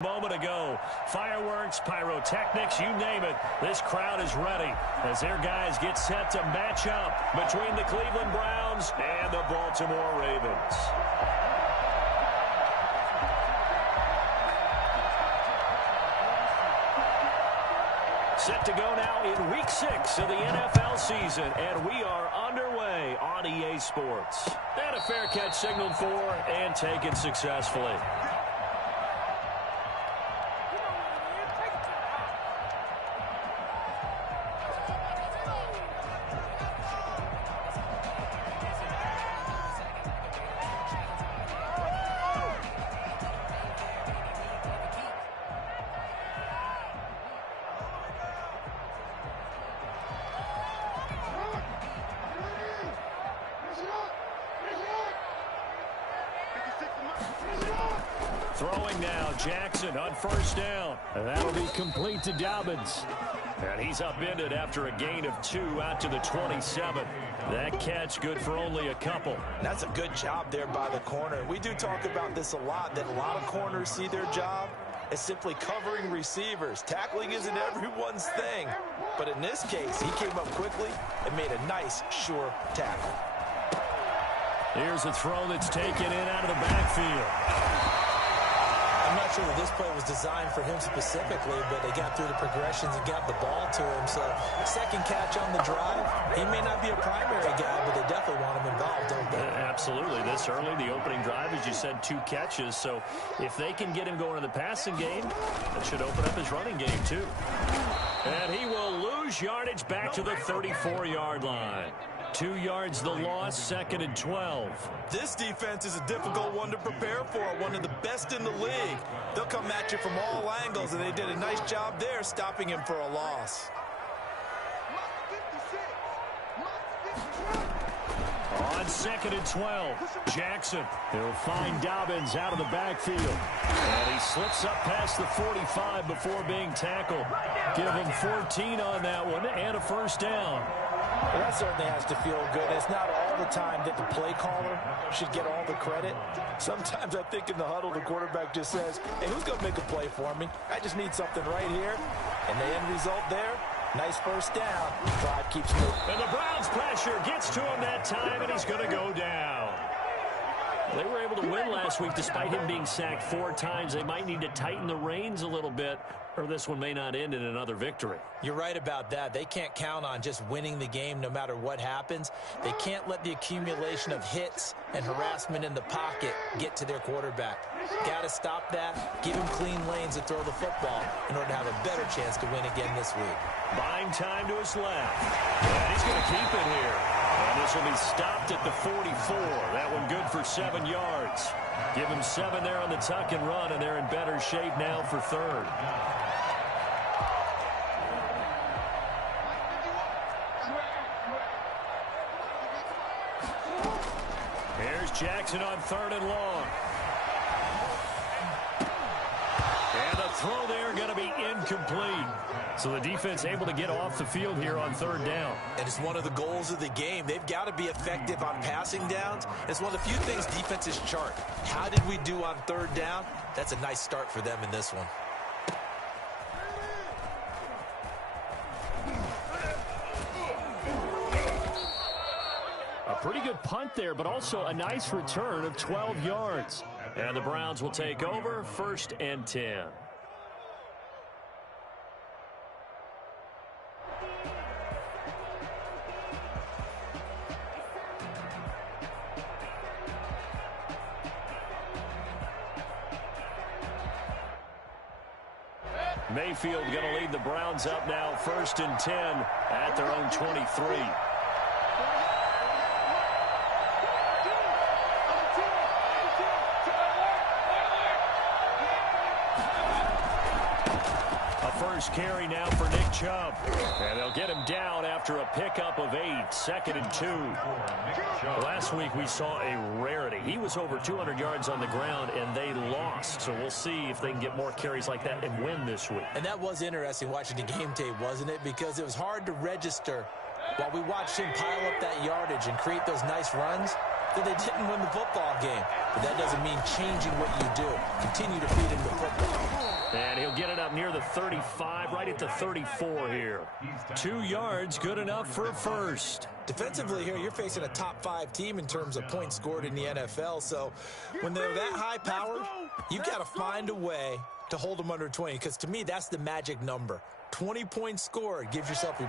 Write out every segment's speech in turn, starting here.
Moment ago, fireworks, pyrotechnics, you name it. This crowd is ready as their guys get set to match up between the Cleveland Browns and the Baltimore Ravens. Set to go now in Week 6 of the NFL season, and we are underway on EA Sports. And a fair catch signaled for and taken successfully. Throwing now, Jackson on first down. And that'll be complete to Dobbins. And he's upended after a gain of 2 out to the 27. That catch good for only a couple. That's a good job there by the corner. We do talk about this a lot, that a lot of corners see their job as simply covering receivers. Tackling isn't everyone's thing. But in this case, he came up quickly and made a nice, sure tackle. Here's a throw that's taken in out of the backfield. I'm not sure that this play was designed for him specifically, but they got through the progressions and got the ball to him. So, second catch on the drive. He may not be a primary guy, but they definitely want him involved, don't they? Absolutely. This early, the opening drive, as you said, 2 catches. So, if they can get him going in the passing game, that should open up his running game, too. And he will lose yardage back to the 34-yard line. 2 yards the loss, 2nd and 12. This defense is a difficult one to prepare for, one of the best in the league. They'll come at you from all angles, and they did a nice job there stopping him for a loss. On 2nd and 12, Jackson. He'll find Dobbins out of the backfield. And he slips up past the 45 before being tackled. Give him 14 on that one and a first down. Well, that certainly has to feel good. It's not all the time that the play caller should get all the credit. Sometimes I think in the huddle, the quarterback just says, hey, who's going to make a play for me? I just need something right here. And the end result there, nice first down. Drive keeps moving. And the Browns pressure gets to him that time, and he's going to go down. They were able to win last week despite him being sacked 4 times. They might need to tighten the reins a little bit, or this one may not end in another victory. You're right about that. They can't count on just winning the game no matter what happens. They can't let the accumulation of hits and harassment in the pocket get to their quarterback. Got to stop that, give him clean lanes to throw the football in order to have a better chance to win again this week. Buying time to his left. And he's going to keep it here. And this will be stopped at the 44. That one good for 7 yards. Give him 7 there on the tuck and run, and they're in better shape now for 3rd. Here's Jackson on 3rd and long. And the throw there going to be incomplete. So the defense able to get off the field here on 3rd down. And it's one of the goals of the game. They've got to be effective on passing downs. It's one of the few things defenses chart. How did we do on 3rd down? That's a nice start for them in this one. A pretty good punt there, but also a nice return of 12 yards. And the Browns will take over 1st and 10. Mayfield going to lead the Browns up now 1st and 10 at their own 23. First carry now for Nick Chubb. And they'll get him down after a pickup of 8. 2nd and 2. Last week we saw a rarity. He was over 200 yards on the ground, and they lost. So we'll see if they can get more carries like that and win this week. And that was interesting watching the game tape, wasn't it? Because it was hard to register while we watched him pile up that yardage and create those nice runs. that they didn't win the football game. But that doesn't mean changing what you do. Continue to feed him the football. And he'll get it up near the 35, right at the 34 here. 2 yards, good enough for a first. Defensively here, you're facing a top 5 team in terms of points scored in the NFL. So when they're that high powered, you've got to find a way to hold them under 20, because to me, that's the magic number. 20 points scored, you give yourself your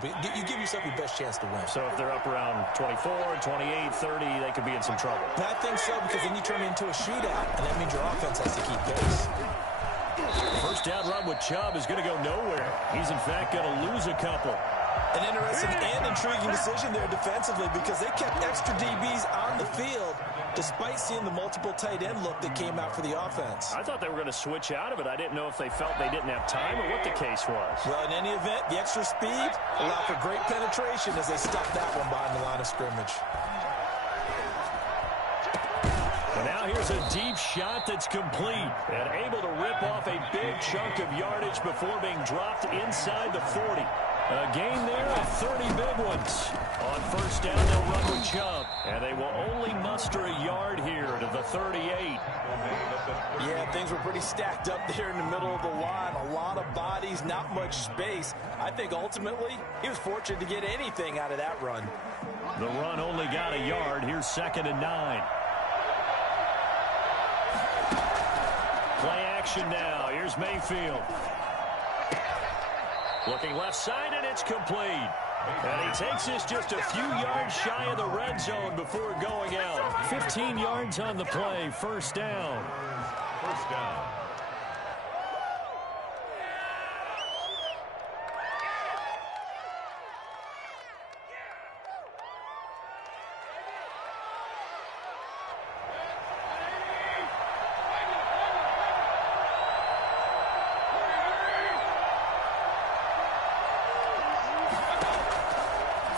best chance to win. So if they're up around 24, 28, 30, they could be in some trouble. I think so, because then you turn it into a shootout, and that means your offense has to keep pace. First down run with Chubb is going to go nowhere. He's, in fact, going to lose a couple. An interesting and intriguing decision there defensively, because they kept extra DBs on the field despite seeing the multiple tight end look that came out for the offense. I thought they were going to switch out of it. I didn't know if they felt they didn't have time or what the case was. Well, in any event, the extra speed allowed for great penetration as they stuffed that one behind the line of scrimmage. And now here's a deep shot that's complete and able to rip off a big chunk of yardage before being dropped inside the 40. A gain there of 30 big ones. On first down, they'll run with Chubb, and they will only muster a yard here to the 38. Yeah, things were pretty stacked up there in the middle of the line. A lot of bodies, not much space. I think ultimately he was fortunate to get anything out of that run. The run only got a yard. Here's 2nd and 9. Play action now. Here's Mayfield. Looking left side, and it's complete. And he takes this just a few yards shy of the red zone before going out. 15 yards on the play. First down. First down.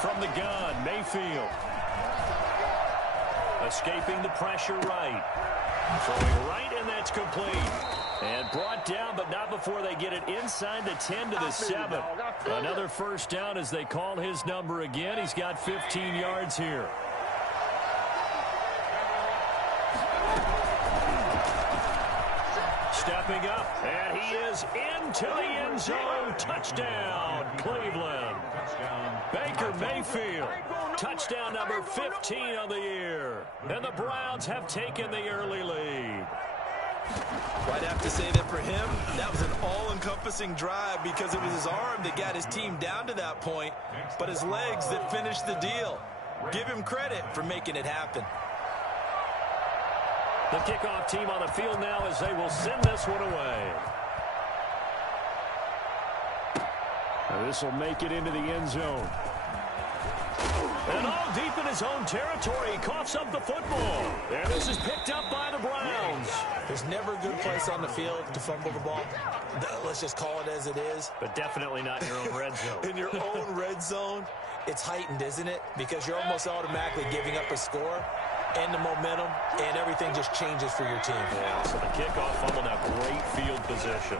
From the gun, Mayfield. Escaping the pressure right. Throwing right, and that's complete. And brought down, but not before they get it inside the 10 to the 7. Another first down as they call his number again. He's got 15 yards here. Stepping up, and he is into the end zone. Touchdown, Cleveland. Baker Mayfield, touchdown number 15 on the year. And the Browns have taken the early lead. Well, I'd have to say that for him, that was an all-encompassing drive, because it was his arm that got his team down to that point, but his legs that finished the deal. Give him credit for making it happen. The kickoff team on the field now as they will send this one away. This will make it into the end zone. And all deep in his own territory, he coughs up the football. And this is picked up by the Browns. There's never a good place on the field to fumble the ball. Let's just call it as it is. But definitely not in your own red zone. In your own red zone, it's heightened, isn't it? Because you're almost automatically giving up a score and the momentum, and everything just changes for your team. Yeah, so the kickoff fumble, now great field position.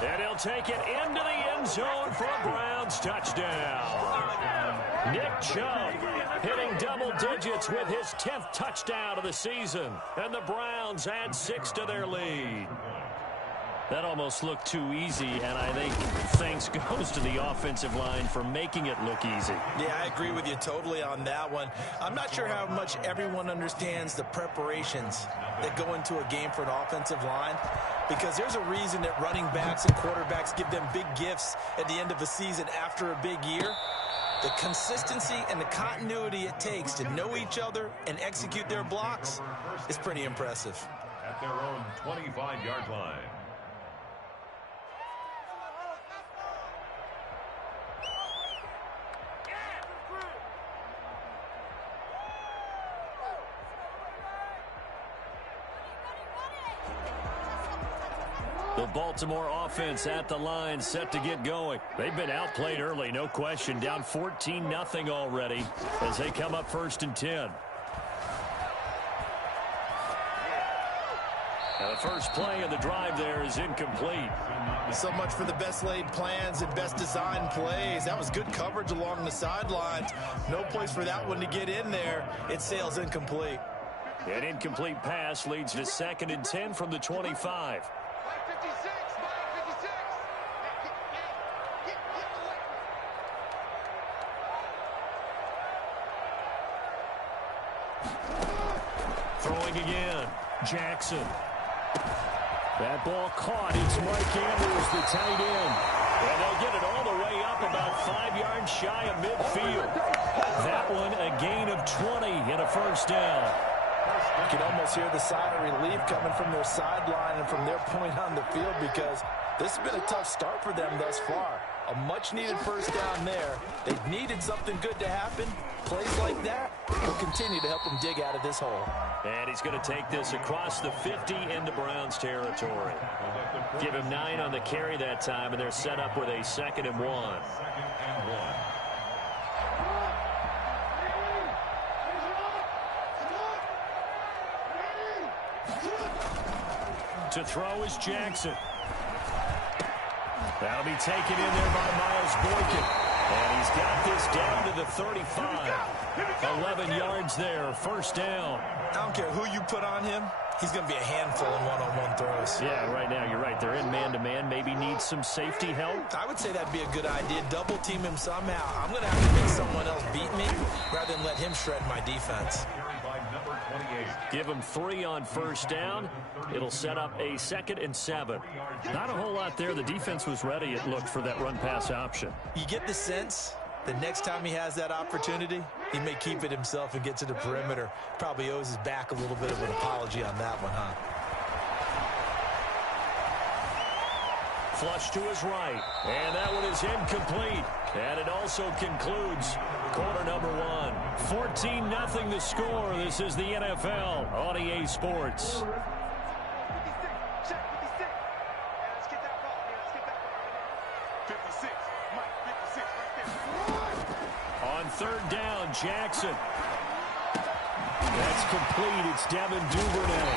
And he'll take it into the end zone for a Browns touchdown. Nick Chubb hitting double digits with his 10th touchdown of the season. And the Browns add 6 to their lead. That almost looked too easy, and I think thanks goes to the offensive line for making it look easy. Yeah, I agree with you totally on that one. I'm not sure how much everyone understands the preparations that go into a game for an offensive line, because there's a reason that running backs and quarterbacks give them big gifts at the end of a season after a big year. The consistency and the continuity it takes to know each other and execute their blocks is pretty impressive. At their own 25-yard line. The Baltimore offense at the line, set to get going. They've been outplayed early, no question. Down 14-0 already as they come up 1st and 10. Now the first play of the drive there is incomplete. So much for the best laid plans and best designed plays. That was good coverage along the sidelines. No place for that one to get in there. It sails incomplete. An incomplete pass leads to 2nd and 10 from the 25. Throwing again. Jackson. That ball caught. It's Mike Andrews, the tight end. And they'll get it all the way up about 5 yards shy of midfield. That one a gain of 20 and a first down. You can almost hear the sigh of relief coming from their sideline and from their point on the field, because this has been a tough start for them thus far. A much-needed first down there. They've needed something good to happen. Plays like that will continue to help them dig out of this hole. And he's going to take this across the 50 into Browns territory. Give him 9 on the carry that time, and they're set up with a 2nd and 1. To throw is Jackson. That'll be taken in there by Miles Boykin. And he's got this down to the 35. 11 yards there, first down. I don't care who you put on him. He's going to be a handful in one-on-one throws. Yeah, right now you're right. They're in man-to-man. Maybe needs some safety help. I would say that'd be a good idea. Double team him somehow. I'm going to have to make someone else beat me rather than let him shred my defense. Give him 3 on first down. It'll set up a 2nd and 7. Not a whole lot there. The defense was ready, it looked, for that run-pass option. You get the sense the next time he has that opportunity, he may keep it himself and get to the perimeter. Probably owes his back a little bit of an apology on that one, huh? Flush to his right. And that one is incomplete. And it also concludes quarter number 1. 14-0 the score. This is the NFL on EA Sports. On 3rd down, Jackson. That's complete. It's Devin Duvernay.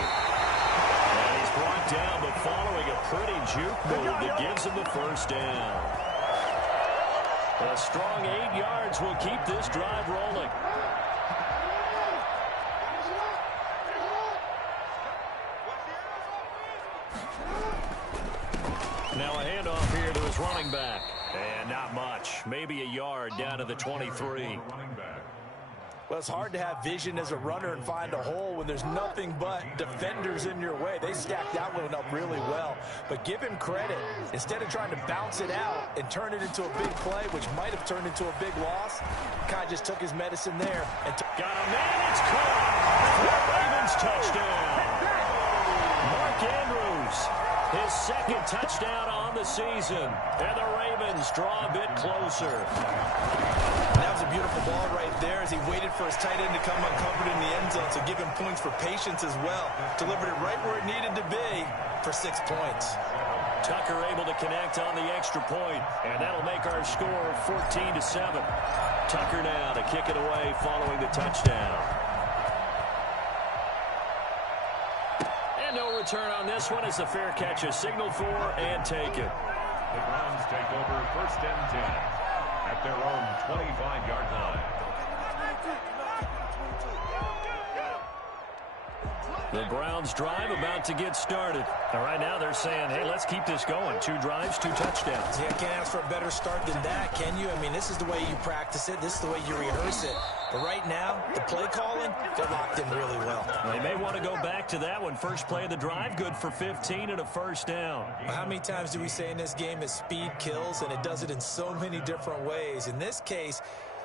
And he's brought down, but following a pretty juke move that gives him the first down. A strong 8 yards will keep this drive rolling. Now a handoff here to his running back. And not much. Maybe a yard down to the 23. Well, it's hard to have vision as a runner and find a hole when there's nothing but defenders in your way. They stacked that one up really well. But give him credit. Instead of trying to bounce it out and turn it into a big play, which might have turned into a big loss, kind of just took his medicine there. And got a man. It's caught. Ravens touchdown. Mark Andrews, his 2nd touchdown on the season. And the Ravens draw a bit closer. That was a beautiful ball right there as he waited for his tight end to come uncovered in the end zone, so give him points for patience as well. Delivered it right where it needed to be for 6 points. Tucker able to connect on the extra point, and that'll make our score 14-7. Tucker now to kick it away following the touchdown. And no return on this one as the fair catch is signaled for and taken. The Browns take over 1st and 10 at their own 25-yard line. The Browns drive about to get started. And right now they're saying, hey, let's keep this going. 2 drives, 2 touchdowns. Yeah, can't ask for a better start than that, can you? I mean, this is the way you practice it. This is the way you rehearse it. But right now, the play calling, they're locked in really well. They may want to go back to that one. First play of the drive, good for 15 and a first down. Well, how many times do we say in this game that speed kills, and it does it in so many different ways? In this case,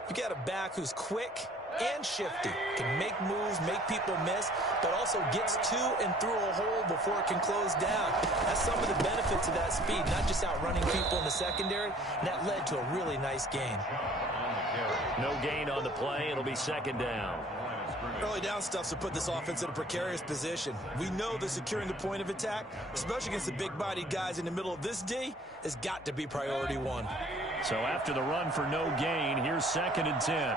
you got a back who's quick and shifty, can make moves, make people miss, but also gets to and through a hole before it can close down. That's some of the benefits of that speed, not just outrunning people in the secondary, and that led to a really nice gain. No gain on the play. It'll be 2nd down. Early down stuff to put this offense in a precarious position. We know that securing the point of attack, especially against the big-bodied guys in the middle of this D, has got to be priority 1. So after the run for no gain, here's 2nd and 10.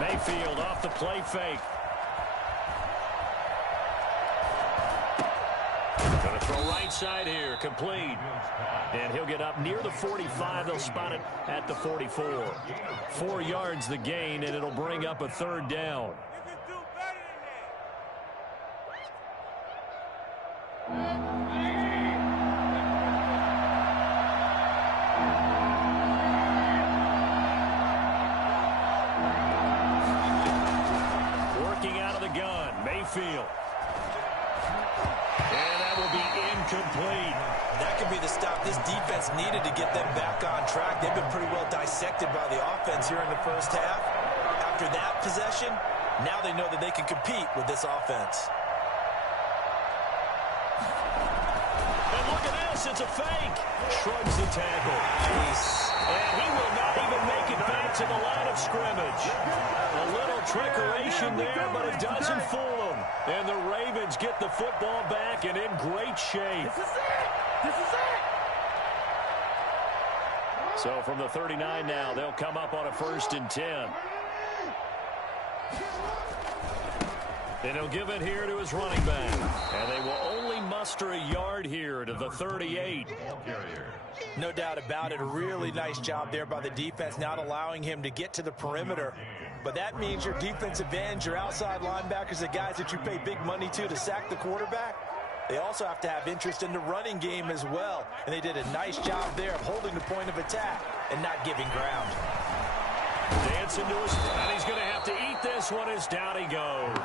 Mayfield off the play fake. Going to throw right side here, complete. And he'll get up near the 45. They'll spot it at the 44. 4 yards the gain, and it'll bring up a 3rd down. incomplete. That could be the stop this defense needed to get them back on track. They've been pretty well dissected by the offense here in the first half. After that possession, now they know that they can compete with this offense. And look at this, it's a fake. Shrugs the tackle. And he will not even make it back to the line of scrimmage. A little trickeration there, but it doesn't fool them. And the Ravens get the football back and in great shape. This is it! So from the 39 now, they'll come up on a 1st and 10. And he'll give it here to his running back. And they will only muster a yard here to the 38. No doubt about it. A really nice job there by the defense, not allowing him to get to the perimeter. But that means your defensive ends, your outside linebackers, the guys that you pay big money to sack the quarterback, they also have to have interest in the running game as well. And they did a nice job there of holding the point of attack and not giving ground. Dancing to his foot, and he's going to have to eat this one as down he goes.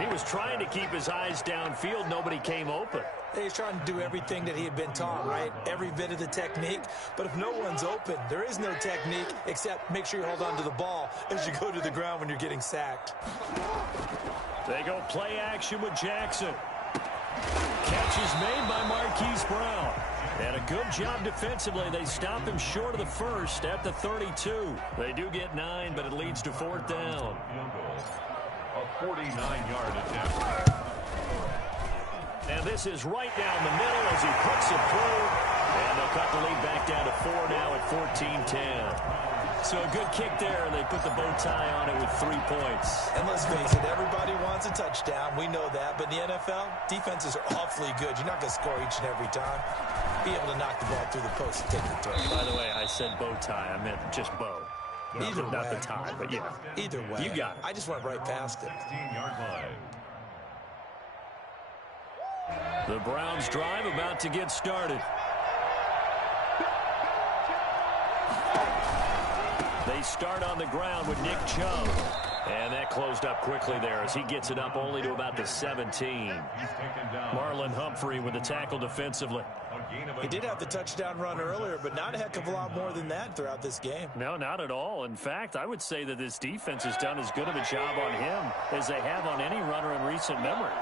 He was trying to keep his eyes downfield. Nobody came open. He's trying to do everything that he had been taught, right? Every bit of the technique. But if no one's open, there is no technique except make sure you hold on to the ball as you go to the ground when you're getting sacked. They go play action with Jackson. Catch is made by Marquise Brown. And a good job defensively. They stop him short of the first at the 32. They do get 9, but it leads to 4th down. A 49-yard attempt. And this is right down the middle as he puts it through. And they'll cut the lead back down to 4 now at 14-10. So a good kick there, and they put the bow tie on it with 3 points. And let's face it, everybody wants a touchdown. We know that. But in the NFL, defenses are awfully good. You're not going to score each and every time. Be able to knock the ball through the post and take the throw. By the way, I said bow tie. I meant just bow. Either way. Not the tie, but yeah. Either way. You got it. I just went right past it. 16-yard line. The Browns drive about to get started. They start on the ground with Nick Chubb. And that closed up quickly there as he gets it up only to about the 17. Marlon Humphrey with the tackle defensively. He did have the touchdown run earlier, but not a heck of a lot more than that throughout this game. No, not at all. In fact, I would say that this defense has done as good of a job on him as they have on any runner in recent memory.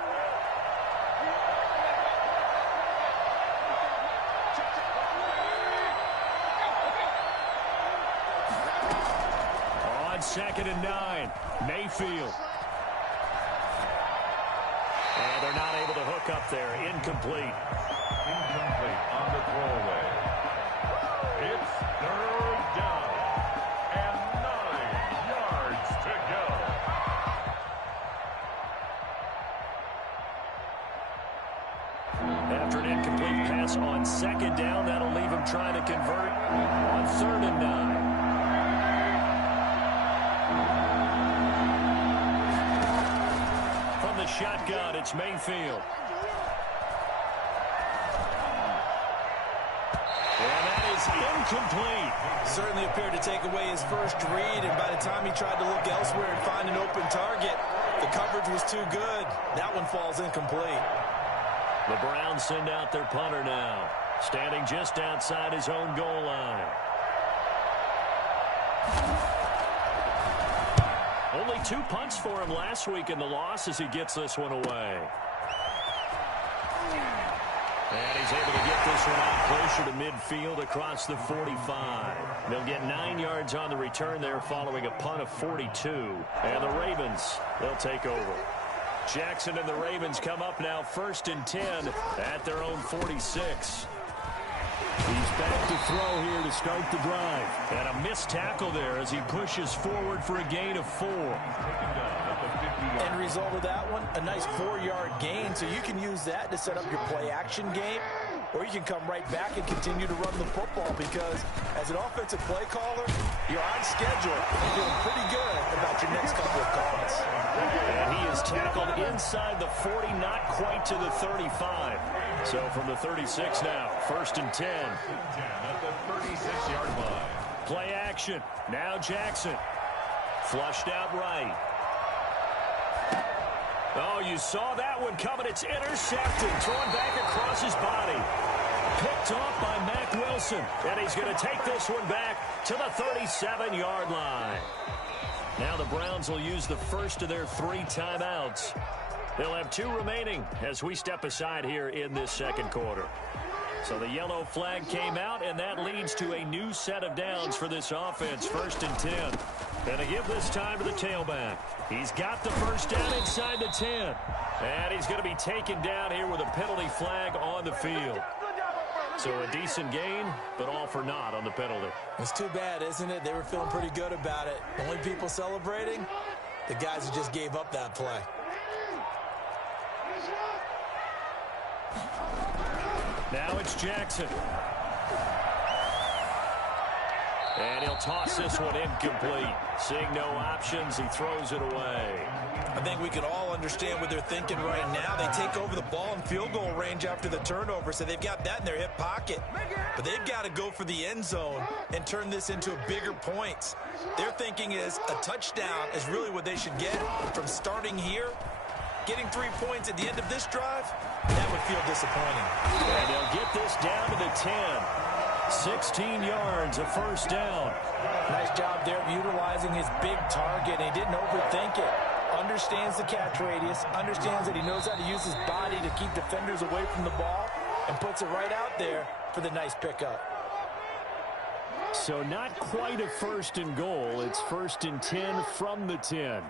On 2nd and 9, Mayfield. And they're not able to hook up there. Incomplete. Incomplete on the throwaway. It's 3rd down and 9 yards to go. After an incomplete pass on 2nd down, that'll leave him trying to convert on 3rd and 9. From the shotgun, it's Mayfield. And that is incomplete. Certainly appeared to take away his first read, and by the time he tried to look elsewhere and find an open target, the coverage was too good. That one falls incomplete. The Browns send out their punter now, standing just outside his own goal line. Only 2 punts for him last week in the loss as he gets this one away. And he's able to get this one out closer to midfield across the 45. They'll get 9 yards on the return there following a punt of 42. And the Ravens, they'll take over. Jackson and the Ravens come up now 1st and 10 at their own 46. He's back to throw here to start the drive. And a missed tackle there as he pushes forward for a gain of 4. End result of that one, a nice 4-yard gain, so you can use that to set up your play-action game, or you can come right back and continue to run the football because as an offensive play caller, you're on schedule and feeling pretty good about your next couple of calls. And he is tackled inside the 40, not quite to the 35. So from the 36 now, 1st and 10. At the 36-yard line. Play action. Now Jackson. Flushed out right. Oh, you saw that one coming. It's intercepted. Thrown back across his body. Picked off by Mack Wilson. And he's going to take this one back to the 37-yard line. Now the Browns will use the first of their 3 timeouts. They'll have 2 remaining as we step aside here in this second quarter. So the yellow flag came out, and that leads to a new set of downs for this offense. 1st and 10. And to give this time to the tailback. He's got the first down inside the 10. And he's going to be taken down here with a penalty flag on the field. So a decent gain, but all for naught on the penalty. It's too bad, isn't it? They were feeling pretty good about it. The only people celebrating, the guys who just gave up that play. Now it's Jackson. And he'll toss this one incomplete. Seeing no options, he throws it away. I think we can all understand what they're thinking right now. They take over the ball in field goal range after the turnover, so they've got that in their hip pocket. But they've got to go for the end zone and turn this into bigger points. Their thinking is a touchdown is really what they should get from starting here. Getting 3 points at the end of this drive, that would feel disappointing. And they'll get this down to the 10. 16 yards, a first down. Nice job there of utilizing his big target. He didn't overthink it. Understands the catch radius, understands that he knows how to use his body to keep defenders away from the ball, and puts it right out there for the nice pickup. So not quite a 1st and goal. It's 1st and 10 from the 10.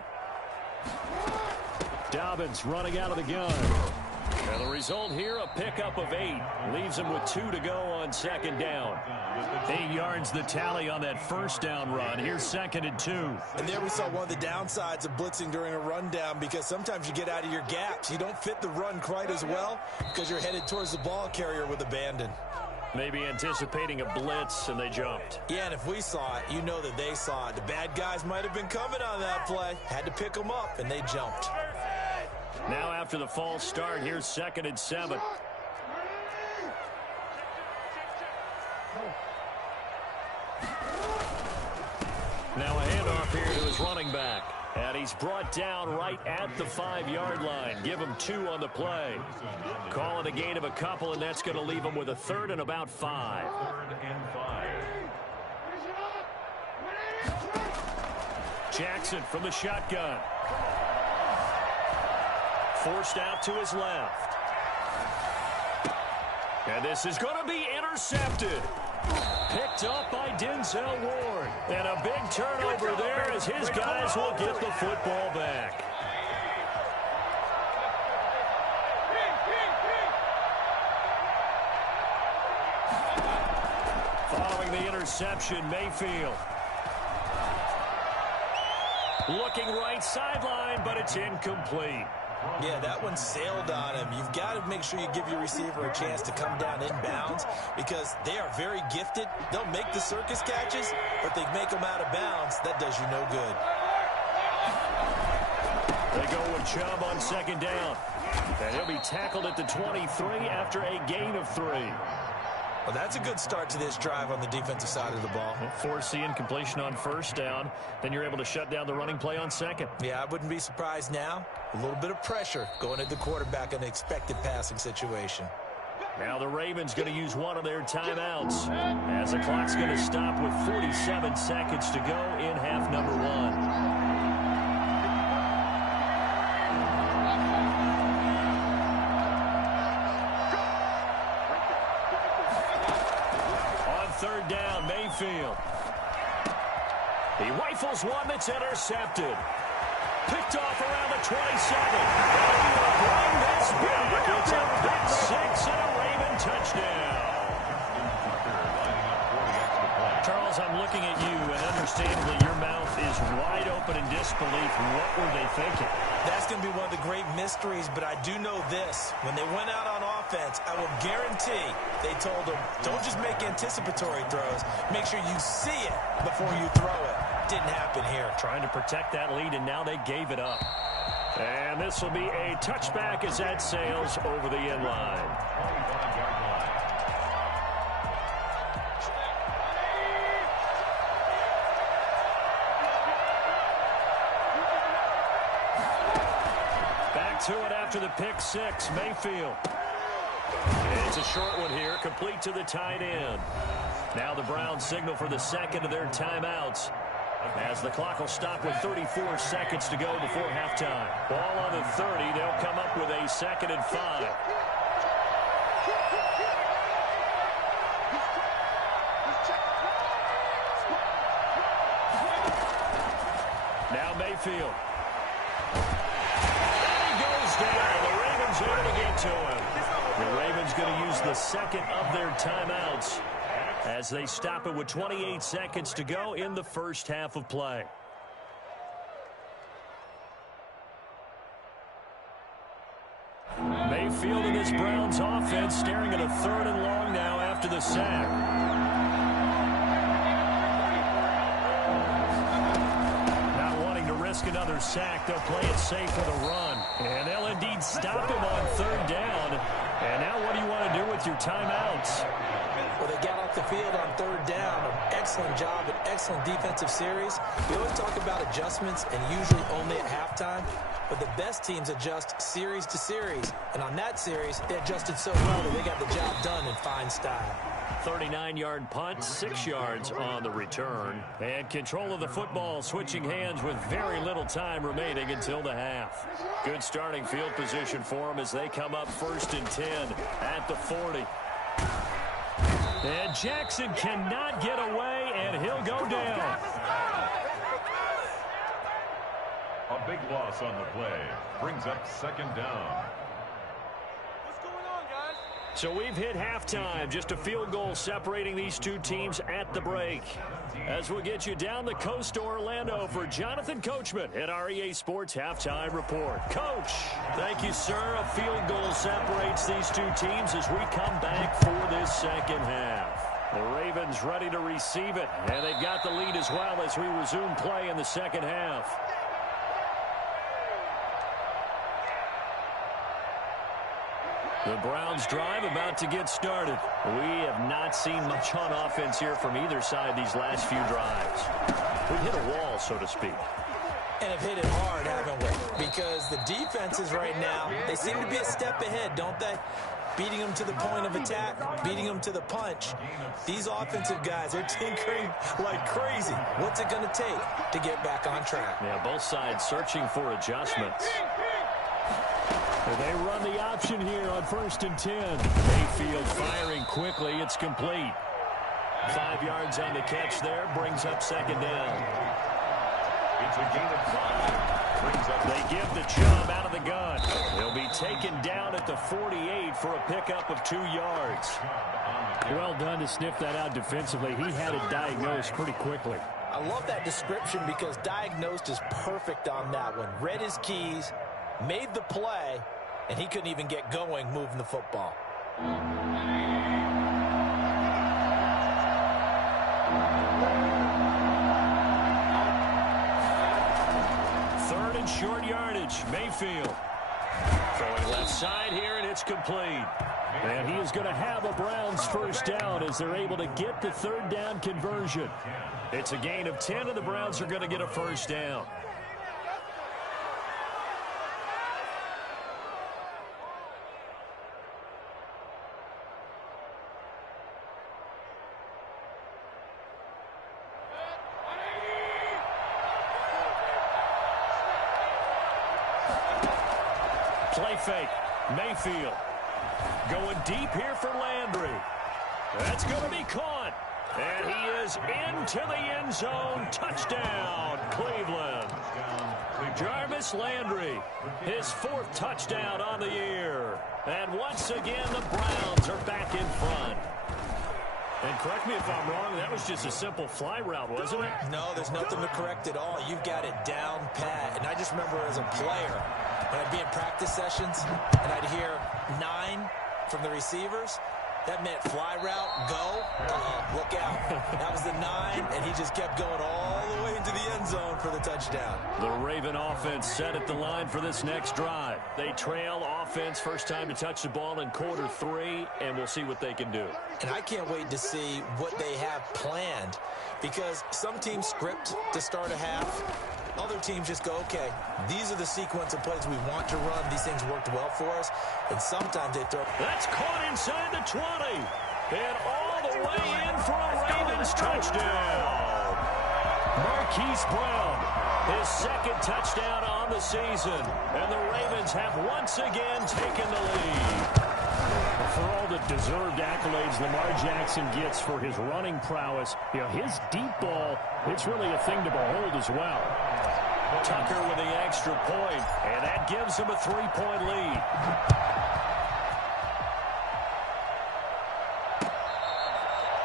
Dobbins running out of the gun. And the result here, a pickup of 8. Leaves him with 2 to go on 2nd down. 8 yards the tally on that first down run. Here's 2nd and 2. And there we saw one of the downsides of blitzing during a rundown, because sometimes you get out of your gaps. You don't fit the run quite as well because you're headed towards the ball carrier with abandon. Maybe anticipating a blitz, and they jumped. Yeah, and if we saw it, you know that they saw it. The bad guys might have been coming on that play. Had to pick them up, and they jumped. Now after the false start, here's 2nd and 7. Now a handoff here to his running back. And he's brought down right at the 5-yard line. Give him 2 on the play. Calling a gain of a couple, and that's going to leave him with a 3rd and about 5. 3rd and 5. Jackson from the shotgun. Forced out to his left. And this is going to be intercepted. Picked up by Denzel Ward. And a big turnover there as his guys will get the football back. Following the interception, Mayfield. Looking right sideline, but it's incomplete. Yeah, that one sailed on him. You've got to make sure you give your receiver a chance to come down inbounds, because they are very gifted. They'll make the circus catches, but they make them out of bounds. That does you no good. They go with Chubb on 2nd down. And he'll be tackled at the 23 after a gain of 3. Well, that's a good start to this drive on the defensive side of the ball. Force the incompletion on 1st down. Then you're able to shut down the running play on 2nd. Yeah, I wouldn't be surprised now. A little bit of pressure going at the quarterback in an expected passing situation. Now the Ravens going to use one of their timeouts, as the clock's going to stop with 47 seconds to go in half number 1. Mayfield. He rifles one that's intercepted. Picked off around the 27. And he will bring this back. It's a pick 6 and a Raven touchdown. Charles, I'm looking at you, and understandably your mouth is wide open in disbelief. What were they thinking? That's going to be one of the great mysteries, but I do know this. When they went out on offense, I will guarantee they told them, don't just make anticipatory throws. Make sure you see it before you throw it. Didn't happen here. Trying to protect that lead, and now they gave it up. And this will be a touchback as that sails over the end line. to it after the pick six. Mayfield. It's a short one here, complete to the tight end. Now the Browns signal for the second of their timeouts, as the clock will stop with 34 seconds to go before halftime. Ball on the 30. They'll come up with a 2nd and 5. Now Mayfield. And he goes down. The Ravens able to get to him. The Ravens going to use the second of their timeouts as they stop it with 28 seconds to go in the first half of play. Mayfield and this Browns offense staring at a 3rd and long now after the sack. Not wanting to risk another sack, they'll play it safe with a run. And they'll indeed stop him on 3rd down. And now what do you want to do with your timeouts? Well, they got off the field on 3rd down. An excellent job, an excellent defensive series. We always talk about adjustments and usually only at halftime. But the best teams adjust series to series. And on that series, they adjusted so well that they got the job done in fine style. 39-yard punt, 6 yards on the return. And control of the football switching hands with very little time remaining until the half. Good starting field position for them as they come up 1st and 10 at the 40. And Jackson cannot get away, and he'll go down. A big loss on the play. Brings up 2nd down. What's going on, guys? So we've hit halftime. Just a field goal separating these two teams at the break. As we'll get you down the coast to Orlando for Jonathan Coachman at our EA Sports Halftime Report. Coach. Thank you, sir. A field goal separates these two teams as we come back for this second half. The Ravens ready to receive it, and they've got the lead as well as we resume play in the second half. The Browns drive about to get started. We have not seen much on offense here from either side these last few drives. We've hit a wall, so to speak. And have hit it hard, haven't we? Because the defenses right now, they seem to be a step ahead, don't they? Beating them to the point of attack, beating them to the punch. These offensive guys, they're tinkering like crazy. What's it going to take to get back on track? Yeah, both sides searching for adjustments. They run the option here on 1st and 10. Mayfield firing quickly. It's complete. 5 yards on the catch there. Brings up 2nd down. It's a gain of 5. Brings up. They give the Chubb out of the gun. He'll be taken down at the 48 for a pickup of 2 yards. Well done to sniff that out defensively. He had it diagnosed pretty quickly. I love that description because diagnosed is perfect on that one. Read his keys, made the play, and he couldn't even get going moving the football. 3rd and short yardage. Mayfield throwing left side here, and it's complete. And he is going to have a Browns 1st down as they're able to get the 3rd down conversion. It's a gain of 10, and the Browns are going to get a 1st down. Play fake. Mayfield going deep here for Landry. That's going to be caught. And he is into the end zone. Touchdown, Cleveland. Jarvis Landry, his 4th touchdown on the year. And once again, the Browns are back in front. And correct me if I'm wrong, that was just a simple fly route, wasn't it? No, there's nothing to correct at all. You've got it down pat. And I just remember as a player, when I'd be in practice sessions and I'd hear 9 from the receivers, that meant fly route, go, look out. That was the 9, and he just kept going all the way into the end zone for the touchdown. The Raven offense set at the line for this next drive. They trail offense, first time to touch the ball in quarter 3, and we'll see what they can do. And I can't wait to see what they have planned, because some teams script to start a half. Other teams just go, okay, these are the sequence of plays we want to run. These things worked well for us. And sometimes they throw. That's caught inside the 20. And all the way in for a Ravens touchdown. Marquise Brown, his second touchdown on the season. And the Ravens have once again taken the lead. For all the deserved accolades Lamar Jackson gets for his running prowess, his deep ball, it's really a thing to behold as well. Tucker with the extra point, and that gives him a 3-point lead.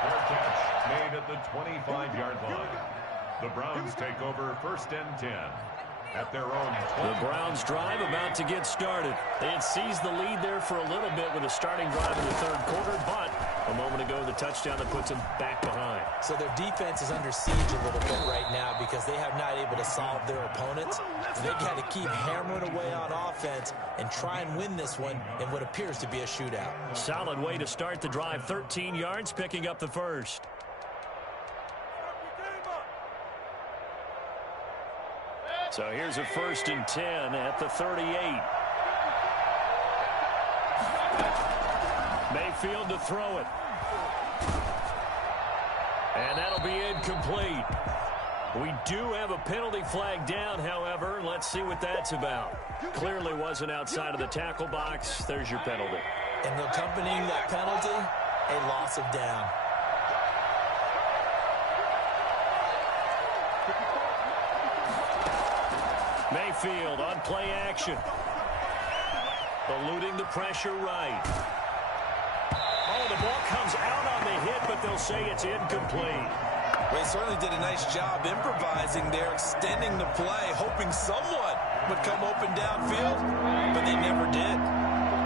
Fair catch made at the 25-yard line. The Browns take over 1st and 10. At their own 20. The Browns drive about to get started. They had seized the lead there for a little bit with a starting drive in the third quarter, but a moment ago the touchdown that puts them back behind. So their defense is under siege a little bit right now because they have not able to solve their opponents. They've got to keep hammering away on offense and try and win this one in what appears to be a shootout. Solid way to start the drive. 13 yards, picking up the first. So here's a 1st and 10 at the 38. Mayfield to throw it. And that'll be incomplete. We do have a penalty flag down, however. Let's see what that's about. Clearly wasn't outside of the tackle box. There's your penalty. And accompanying that penalty, a loss of down. Mayfield on play action. Eluding the pressure right. Oh, the ball comes out on the hit, but they'll say it's incomplete. Well, he certainly did a nice job improvising there, extending the play, hoping someone would come open downfield, but they never did.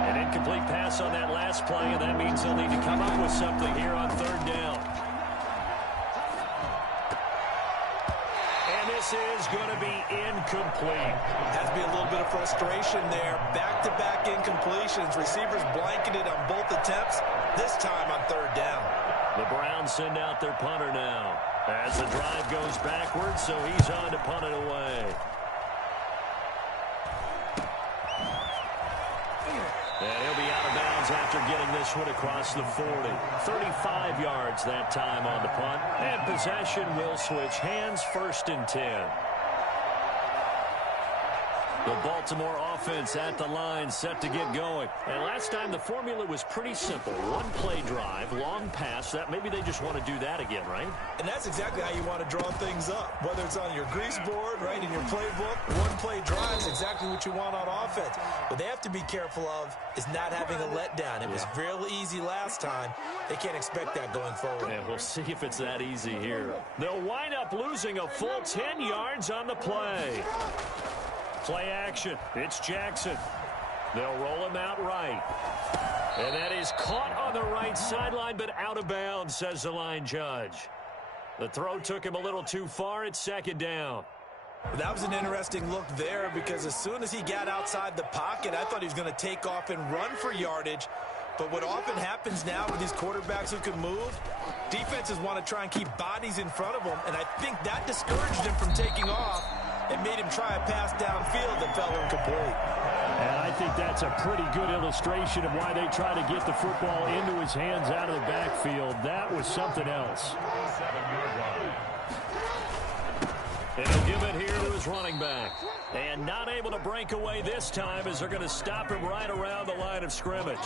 An incomplete pass on that last play, and that means they'll need to come up with something here on 3rd down. This is going to be incomplete. Has to be a little bit of frustration there. Back-to-back incompletions. Receivers blanketed on both attempts, this time on 3rd down. The Browns send out their punter now as the drive goes backwards, so he's on to punt it away. And he'll be out of bounds after getting this one across the 40. 35 yards that time on the punt. And possession will switch hands. 1st and 10. The Baltimore offense at the line, set to get going. And last time the formula was pretty simple. One play drive, long pass. That maybe they just want to do that again, right? And that's exactly how you want to draw things up. Whether it's on your grease board, right, in your playbook, one play drive is exactly what you want on offense. What they have to be careful of is not having a letdown. It was real easy last time. They can't expect that going forward. And we'll see if it's that easy here. They'll wind up losing a full 10 yards on the play. Play action. It's Jackson. They'll roll him out right. And that is caught on the right sideline, but out of bounds, says the line judge. The throw took him a little too far. It's 2nd down. That was an interesting look there because as soon as he got outside the pocket, I thought he was going to take off and run for yardage. But what often happens now with these quarterbacks who can move, defenses want to try and keep bodies in front of them, and I think that discouraged him from taking off and made him try a pass downfield that fell incomplete. And I think that's a pretty good illustration of why they try to get the football into his hands out of the backfield. That was something else. And he'll give it here to his running back. And not able to break away this time as they're going to stop him right around the line of scrimmage.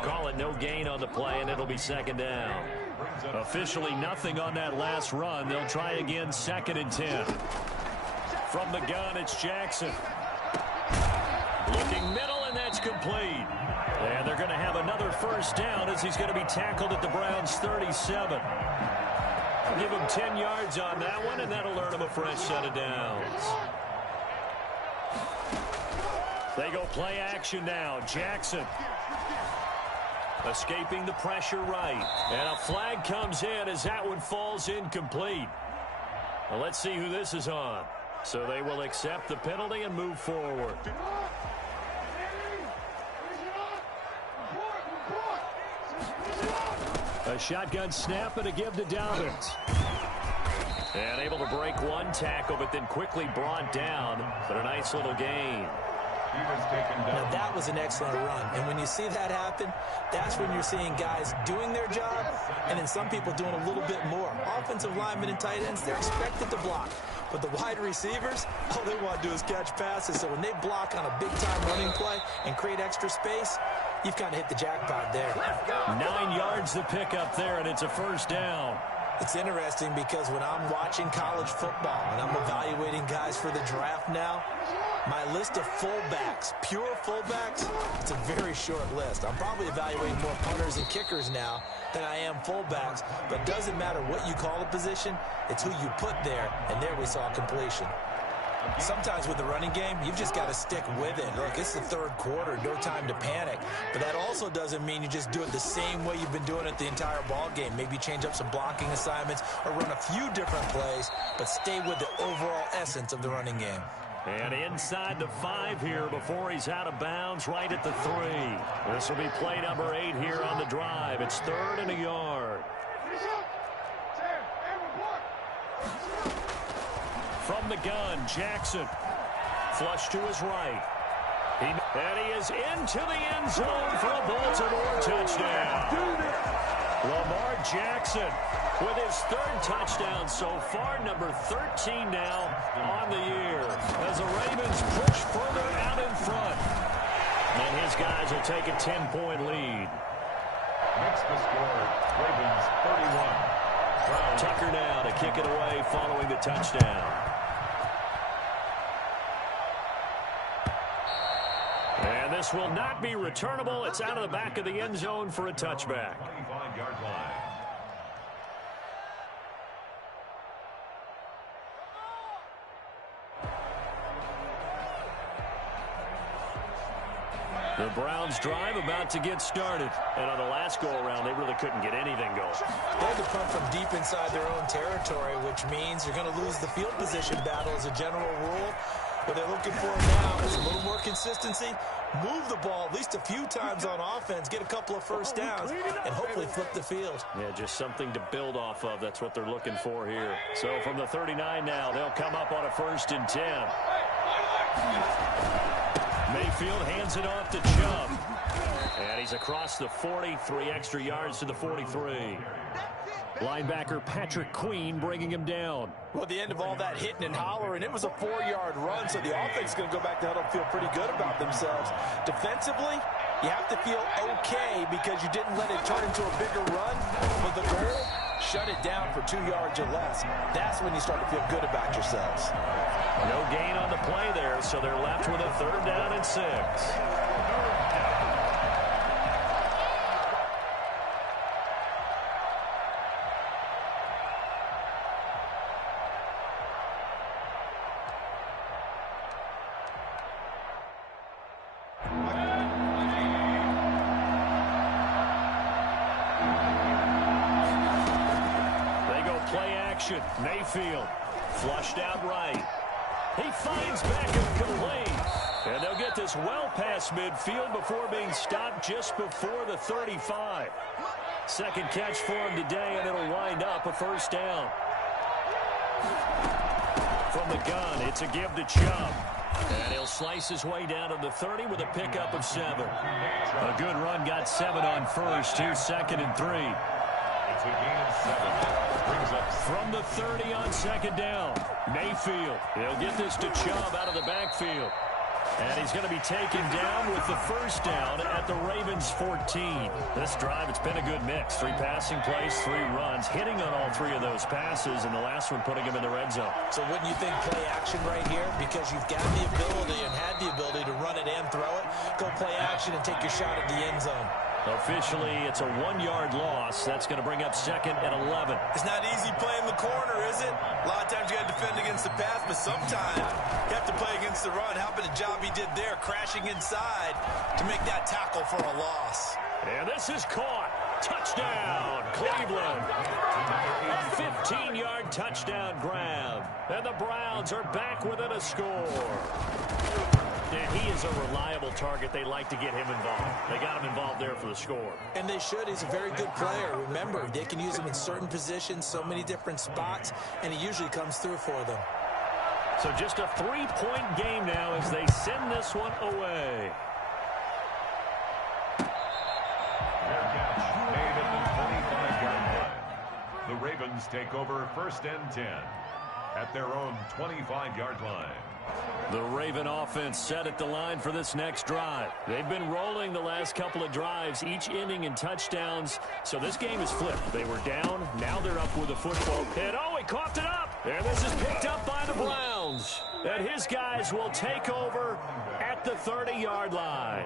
Call it no gain on the play, and it'll be 2nd down. Officially nothing on that last run. They'll try again 2nd and 10. From the gun, it's Jackson. Looking middle, and that's complete. And they're going to have another 1st down as he's going to be tackled at the Browns' 37. I'll give him 10 yards on that one, and that'll earn him a fresh set of downs. They go play action now. Jackson escaping the pressure right. And a flag comes in as that one falls incomplete. Well, let's see who this is on. So they will accept the penalty and move forward. A shotgun snap and a give to Dobbins. And able to break one tackle, but then quickly brought down. But a nice little gain. He was taken down. Now, that was an excellent run. And when you see that happen, that's when you're seeing guys doing their job and then some people doing a little bit more. Offensive linemen and tight ends, they're expected to block. But the wide receivers, all they want to do is catch passes. So when they block on a big-time running play and create extra space, you've kind of hit the jackpot there. 9 yards to pick up there, and it's a first down. It's interesting because when I'm watching college football and I'm evaluating guys for the draft now, my list of fullbacks, pure fullbacks, it's a very short list. I'm probably evaluating more punters and kickers now than I am fullbacks, but it doesn't matter what you call the position, it's who you put there, and there we saw completion. Sometimes with the running game, you've just got to stick with it. Look, it's the third quarter, no time to panic. But that also doesn't mean you just do it the same way you've been doing it the entire ball game. Maybe change up some blocking assignments or run a few different plays, but stay with the overall essence of the running game. And inside the 5 here before he's out of bounds, right at the 3. This will be play number 8 here on the drive. It's 3rd and a yard. From the gun, Jackson. Flush to his right. And he is into the end zone for a Baltimore touchdown. Lamar Jackson with his 3rd touchdown so far, number 13 now on the year, as the Ravens push further out in front. And his guys will take a 10-point lead. Next to score, Ravens 31. Brown. Tucker now to kick it away following the touchdown. And this will not be returnable. It's out of the back of the end zone for a touchback. 25-yard line. The Browns drive about to get started. And on the last go-around, they really couldn't get anything going. They had to punt from deep inside their own territory, which means you're going to lose the field position battle as a general rule. What they're looking for now is a little more consistency, move the ball at least a few times on offense, get a couple of first downs, and hopefully flip the field. Yeah, just something to build off of. That's what they're looking for here. So from the 39 now, they'll come up on a 1st and 10. Mayfield hands it off to Chubb. And he's across the 40, 3 extra yards to the 43. Linebacker Patrick Queen bringing him down. Well, at the end of all that hitting and hollering, it was a 4-yard run, so the offense is going to go back to huddle and feel pretty good about themselves. Defensively, you have to feel okay because you didn't let it turn into a bigger run. But the goal, shut it down for 2 yards or less. That's when you start to feel good about yourselves. No gain on the play there, so they're left with a 3rd down and 6. Mayfield flushed out right. He finds Beckham complete. And they'll get this well past midfield before being stopped just before the 35. Second catch for him today, and it'll wind up a 1st down. From the gun, it's a give to Chubb. And he'll slice his way down to the 30 with a pickup of 7. A good run, got 7 on first. Here's 2nd and 3. It's a gain of 7. Brings up from the 30 on 2nd down. Mayfield, he'll get this to Chubb out of the backfield. And he's going to be taken down with the 1st down at the Ravens 14. This drive, it's been a good mix. 3 passing plays, 3 runs, hitting on all 3 of those passes, and the last one putting him in the red zone. So wouldn't you think play action right here? Because you've got the ability and had the ability to run it and throw it. Go play action and take your shot at the end zone. Officially, it's a 1-yard loss. That's going to bring up 2nd and 11. It's not easy playing the corner, is it? A lot of times you got to defend against the pass, but sometimes you have to play against the run. How about the job he did there, crashing inside to make that tackle for a loss? And this is caught. Touchdown, Cleveland. A 15-yard touchdown grab. And the Browns are back within a score. And he is a reliable target. They like to get him involved. They got him involved there for the score. And they should. He's a very good player. Remember, they can use him in certain positions, so many different spots, and he usually comes through for them. So just a 3-point game now as they send this one away. Fair catch made at the 25-yard line. The Ravens take over 1st and 10 at their own 25-yard line. The Raven offense set at the line for this next drive. They've been rolling the last couple of drives, each ending in touchdowns. So this game is flipped. They were down. Now they're up with a football. And he coughed it up. And this is picked up by the Browns. And his guys will take over at the 30-yard line.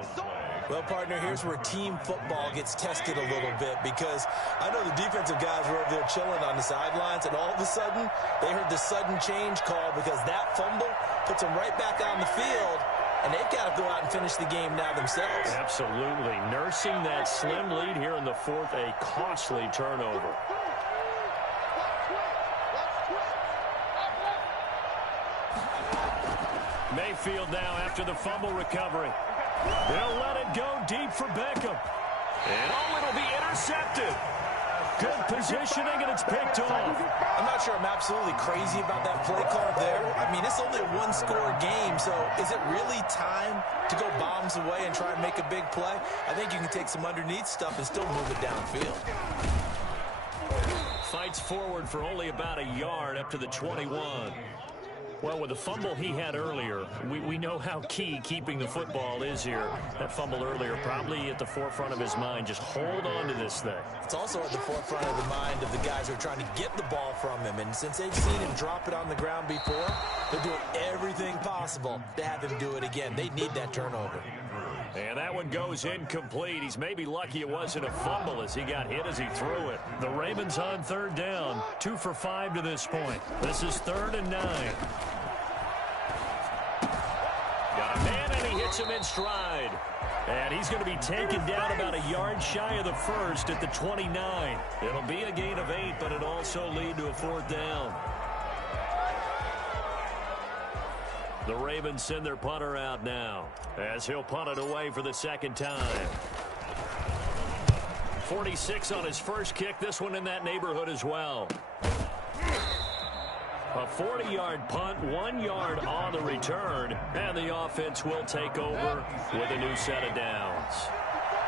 Well, partner, here's where team football gets tested a little bit, because I know the defensive guys were over there chilling on the sidelines, and all of a sudden they heard the sudden change call because that fumble puts them right back on the field, and they've got to go out and finish the game now themselves. Absolutely. Nursing that slim lead here in the fourth, a costly turnover. Mayfield now after the fumble recovery. They'll let it go deep for Beckham. And it'll be intercepted. Good positioning, and it's picked off. I'm not sure I'm absolutely crazy about that play call there. I mean, it's only a one-score game, so is it really time to go bombs away and try and make a big play? I think you can take some underneath stuff and still move it downfield. Fights forward for only about a yard up to the 21. Well, with the fumble he had earlier, we know how key keeping the football is here. That fumble earlier probably at the forefront of his mind. Just hold on to this thing. It's also at the forefront of the mind of the guys who are trying to get the ball from him. And since they've seen him drop it on the ground before, they're doing everything possible to have him do it again. They need that turnover. And that one goes incomplete. He's maybe lucky it wasn't a fumble as he got hit as he threw it. The Ravens on third down, 2 for 5 to this point. This is 3rd and 9. Got a man, and he hits him in stride. And he's going to be taken down about a yard shy of the first at the 29. It'll be a gain of 8, but it'll also lead to a 4th down. The Ravens send their punter out now as he'll punt it away for the 2nd time. 46 on his first kick. This one in that neighborhood as well. A 40-yard punt, 1 yard on the return, and the offense will take over with a new set of downs.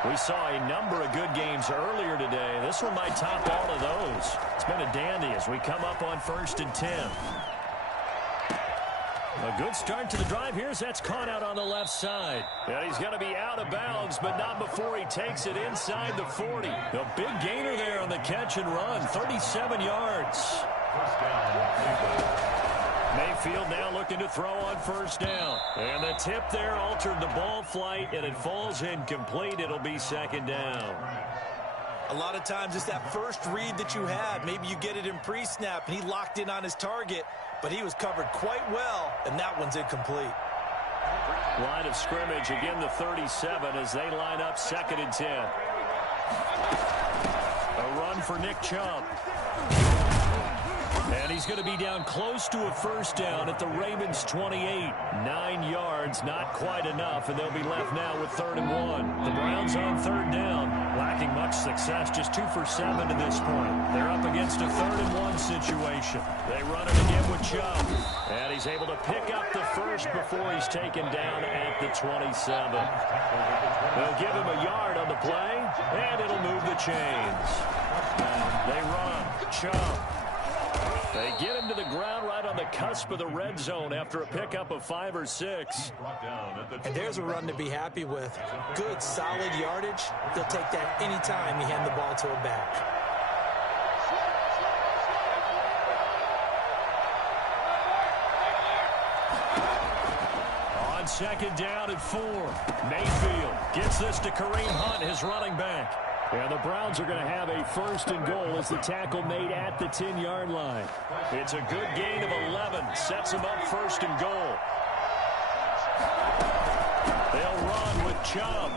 We saw a number of good games earlier today. This one might top all of those. It's been a dandy as we come up on 1st and 10. A good start to the drive. That's caught out on the left side. And he's going to be out of bounds, but not before he takes it inside the 40. A big gainer there on the catch and run, 37 yards. Mayfield now looking to throw on 1st down. And the tip there altered the ball flight, and it falls incomplete. It'll be 2nd down. A lot of times it's that first read that you have. Maybe you get it in pre-snap, and he locked in on his target, but he was covered quite well, and that one's incomplete. Line of scrimmage, again the 37 as they line up 2nd and 10. A run for Nick Chubb. And he's going to be down close to a 1st down at the Ravens 28. 9 yards, not quite enough, and they'll be left now with 3rd and 1. The Browns on 3rd down, lacking much success, just 2 for 7 to this point. They're up against a 3rd and 1 situation. They run it again with Chubb, and he's able to pick up the first before he's taken down at the 27. They'll give him a yard on the play, and it'll move the chains. They run. Chubb. They get him to the ground right on the cusp of the red zone after a pickup of 5 or 6. And there's a run to be happy with. Good, solid yardage. They'll take that any time you hand the ball to a back. On 2nd down at 4, Mayfield gets this to Kareem Hunt, his running back. And the Browns are going to have a 1st and goal as the tackle made at the 10-yard line. It's a good gain of 11. Sets them up 1st and goal. They'll run with Chubb.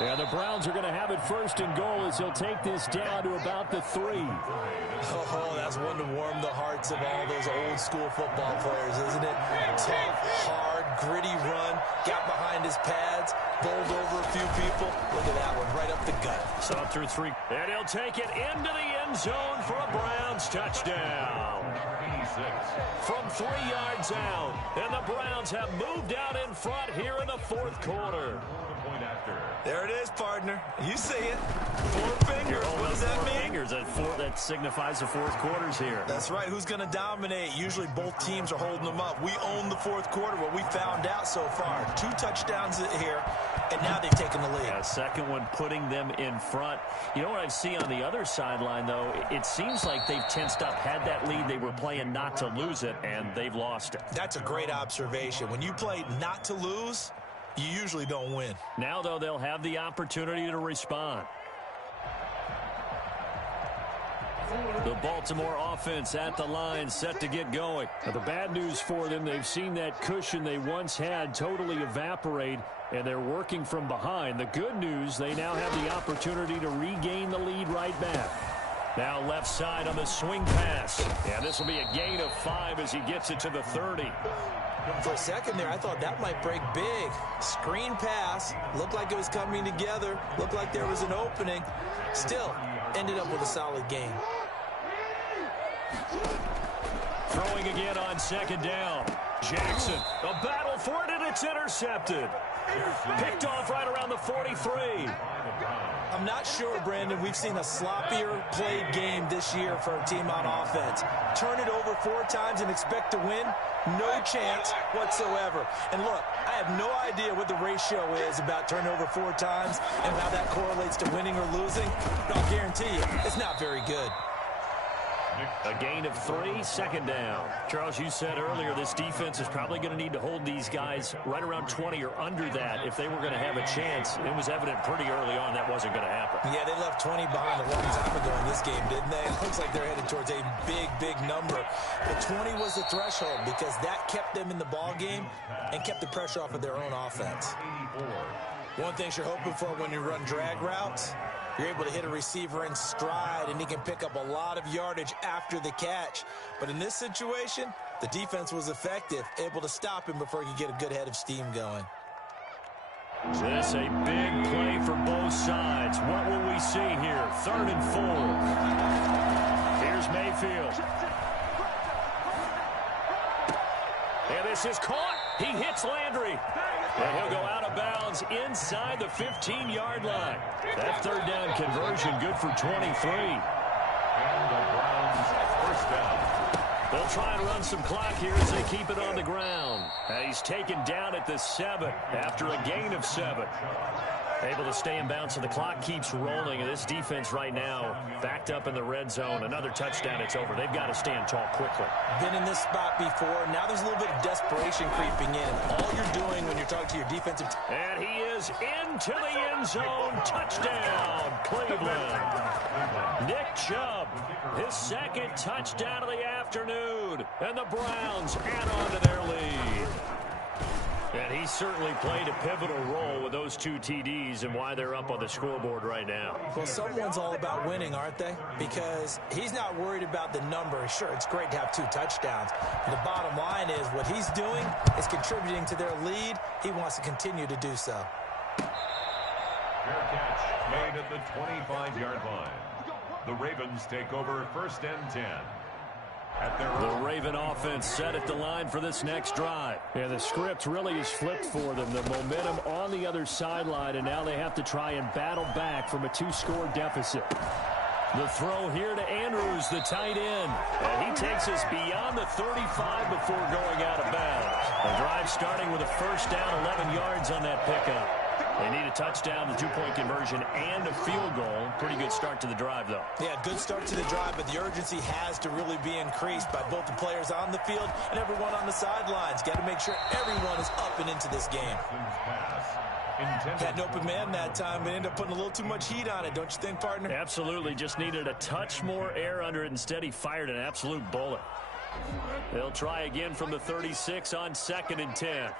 And the Browns are going to have it 1st and goal as he'll take this down to about the 3. Oh, that's one to warm the hearts of all those old school football players, isn't it? Tough, hard, gritty run, got behind his pads, bowled over a few people. Look at that one, right up the gut. Saw through 3. And he'll take it into the end zone for a Browns touchdown. From 3 yards out. And the Browns have moved out in front here in the 4th quarter. There it is, partner. You see it. 4 fingers. What does that mean? Fingers. That signifies the 4th quarter's here. That's right. Who's going to dominate? Usually both teams are holding them up. We own the 4th quarter. What we found out so far. 2 touchdowns here, and now they've taken the lead. Yeah, second one putting them in front. You know what I see on the other sideline, though? It seems like they've tensed up, had that lead. They were playing not to lose it, and they've lost it. That's a great observation. When you play not to lose, you usually don't win. Now, though, they'll have the opportunity to respond. The Baltimore offense at the line, set to get going. Now, the bad news for them, they've seen that cushion they once had totally evaporate, and they're working from behind. The good news, they now have the opportunity to regain the lead right back. Now left side on the swing pass. Yeah, this will be a gain of 5 as he gets it to the 30. For a second there, I thought that might break big. Screen pass. Looked like it was coming together. Looked like there was an opening. Still, ended up with a solid gain. Throwing again on 2nd down. Jackson, a battle for it, and it's intercepted. Picked off right around the 43. I'm not sure, Brandon, we've seen a sloppier played game this year for a team on offense. Turn it over 4 times and expect to win? No chance whatsoever. And look, I have no idea what the ratio is about turnover 4 times and how that correlates to winning or losing. But I'll guarantee you, it's not very good. A gain of 3, 2nd down. Charles, you said earlier this defense is probably going to need to hold these guys right around 20 or under that if they were going to have a chance. It was evident pretty early on that wasn't going to happen. Yeah, they left 20 behind a long time ago in this game, didn't they? It looks like they're headed towards a big, big number. But 20 was the threshold because that kept them in the ball game and kept the pressure off of their own offense. One thing you're hoping for when you run drag routes, you're able to hit a receiver in stride, and he can pick up a lot of yardage after the catch. But in this situation, the defense was effective, able to stop him before he could get a good head of steam going. This a big play for both sides. What will we see here? 3rd and 4. Here's Mayfield. And this is caught. He hits Landry. And he'll go out of bounds inside the 15-yard line. That 3rd down conversion good for 23. And the Browns first down. They'll try and run some clock here as they keep it on the ground. And he's taken down at the 7 after a gain of 7. Able to stay in bounds, so the clock keeps rolling. And this defense right now backed up in the red zone. Another touchdown, it's over. They've got to stand tall quickly. Been in this spot before. Now there's a little bit of desperation creeping in. All you're doing when you're talking to your defensive team. And he is into the end zone. Touchdown, Cleveland. Nick Chubb, his 2nd touchdown of the afternoon. And the Browns add on to their lead. And he certainly played a pivotal role with those 2 TDs and why they're up on the scoreboard right now. Well, someone's all about winning, aren't they? Because he's not worried about the number. Sure, it's great to have 2 touchdowns. But the bottom line is what he's doing is contributing to their lead. He wants to continue to do so. Fair catch made at the 25-yard line. The Ravens take over 1st and 10. The Raven offense set at the line for this next drive. Yeah, the script really is flipped for them. The momentum on the other sideline, and now they have to try and battle back from a 2-score deficit. The throw here to Andrews, the tight end. And he takes us beyond the 35 before going out of bounds. The drive starting with a 1st down, 11 yards on that pickup. They need a touchdown, the 2-point conversion, and a field goal. Pretty good start to the drive, though. Yeah, good start to the drive, but the urgency has to really be increased by both the players on the field and everyone on the sidelines. Got to make sure everyone is up and into this game. Had an open man that time, but ended up putting a little too much heat on it, don't you think, partner? Absolutely. Just needed a touch more air under it. Instead, he fired an absolute bullet. They'll try again from the 36 on 2nd and 10.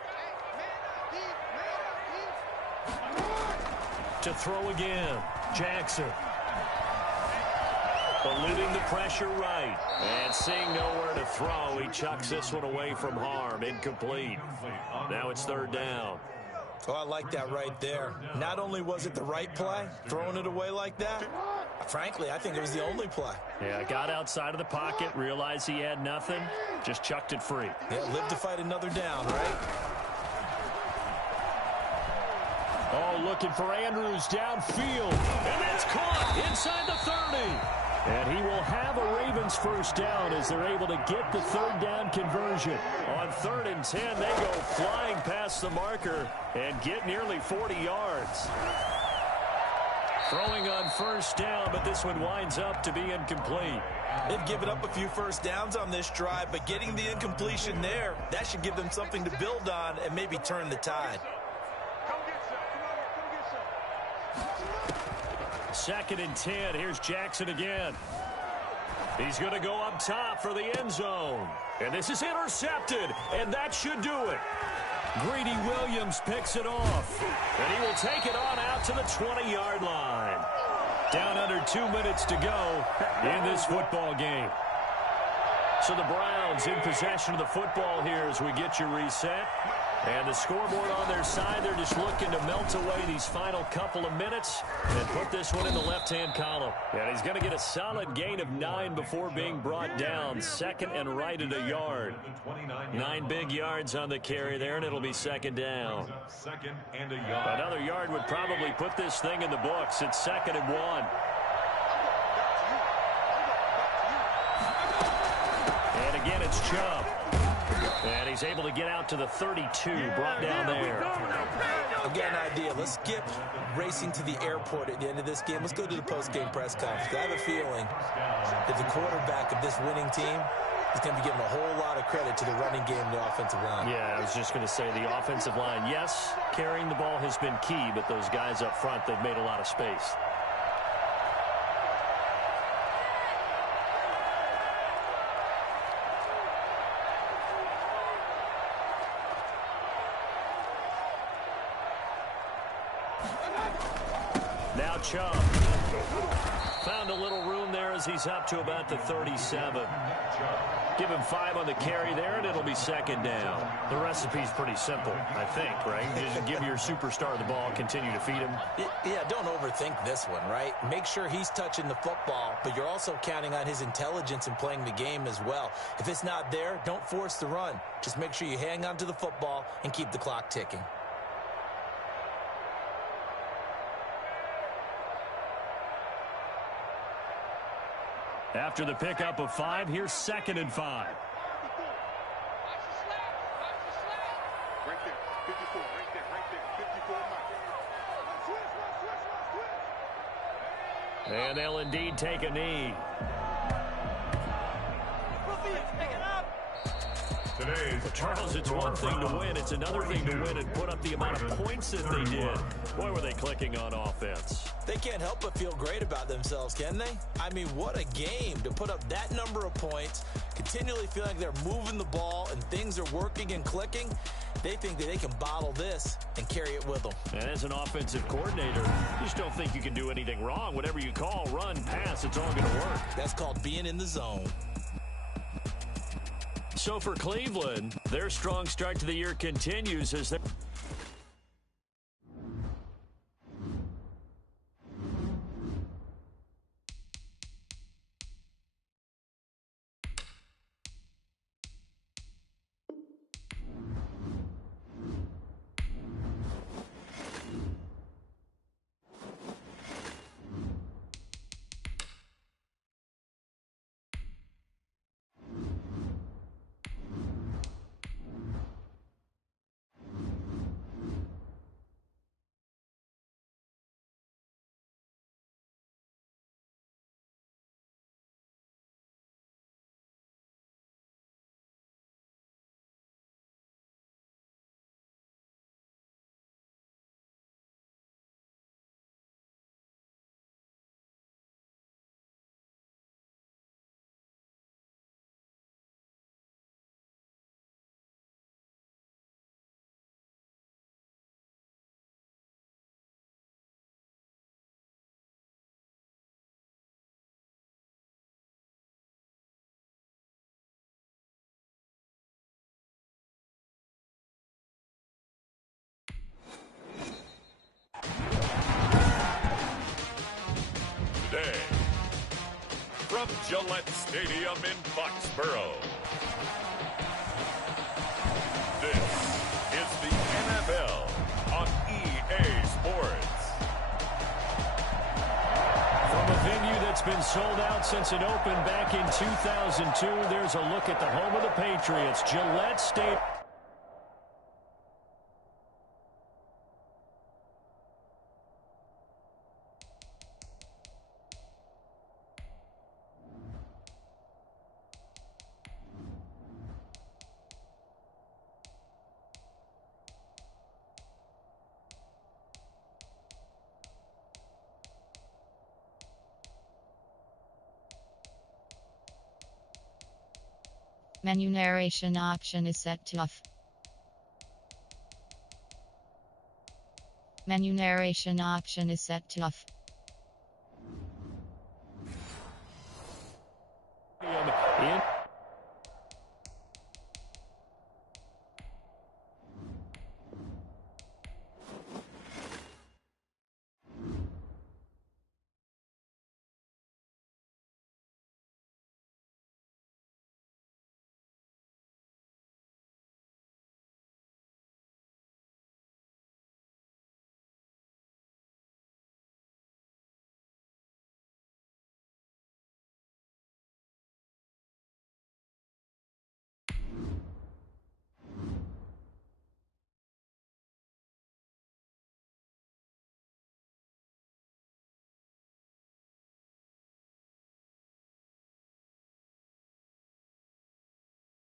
To throw again, Jackson. Eluding the pressure right. And seeing nowhere to throw, he chucks this one away from harm. Incomplete. Now it's third down. Oh, I like that right there. Not only was it the right play, throwing it away like that, frankly, I think it was the only play. Yeah, got outside of the pocket, realized he had nothing, just chucked it free. Yeah, live to fight another down, right? Oh, looking for Andrews downfield. And that's caught inside the 30. And he will have a Ravens first down as they're able to get the third down conversion. On 3rd and 10, they go flying past the marker and get nearly 40 yards. Throwing on first down, but this one winds up to be incomplete. They've given up a few first downs on this drive, but getting the incompletion there, that should give them something to build on and maybe turn the tide. 2nd and 10. Here's Jackson again. He's going to go up top for the end zone. And this is intercepted, and that should do it. Greedy Williams picks it off, and he will take it on out to the 20-yard line. Down under 2 minutes to go in this football game. So the Browns in possession of the football here as we get your reset. And the scoreboard on their side, they're just looking to melt away these final couple of minutes and put this one in the left-hand column. And he's going to get a solid gain of 9 before being brought down. 2nd and right at a yard. 9 big yards on the carry there, and it'll be 2nd down. 2nd and a yard. Another yard would probably put this thing in the books. It's 2nd and 1. And again, it's Chubb. And he's able to get out to the 32, brought down there. I've got an idea. Let's skip racing to the airport at the end of this game. Let's go to the post-game press conference. I have a feeling that the quarterback of this winning team is going to be giving a whole lot of credit to the running game and the offensive line. Yeah, I was just going to say the offensive line. Yes, carrying the ball has been key, but those guys up front, they've made a lot of space. Now Chubb found a little room there as he's up to about the 37. Give him 5 on the carry there, and it'll be 2nd down. The recipe's pretty simple, I think, right? Just give your superstar the ball, continue to feed him. Yeah, don't overthink this one, right? Make sure he's touching the football, but you're also counting on his intelligence in playing the game as well. If it's not there, don't force the run. Just make sure you hang on to the football and keep the clock ticking. After the pickup of 5, here's 2nd and 5. Right there, 54, right there, 54. And they'll indeed take a knee. Charles, it's one thing to win. It's another thing to win and put up the amount of points that they did. Boy, were they clicking on offense. They can't help but feel great about themselves, can they? I mean, what a game to put up that number of points, continually feeling like they're moving the ball and things are working and clicking. They think that they can bottle this and carry it with them. And as an offensive coordinator, you just don't think you can do anything wrong. Whatever you call, run, pass, it's all going to work. That's called being in the zone. So for Cleveland, their strong start to the year continues as they... from Gillette Stadium in Foxborough. This is the NFL on EA Sports. From a venue that's been sold out since it opened back in 2002, there's a look at the home of the Patriots, Gillette Stadium. Menu narration option is set to off. Menu narration option is set to off.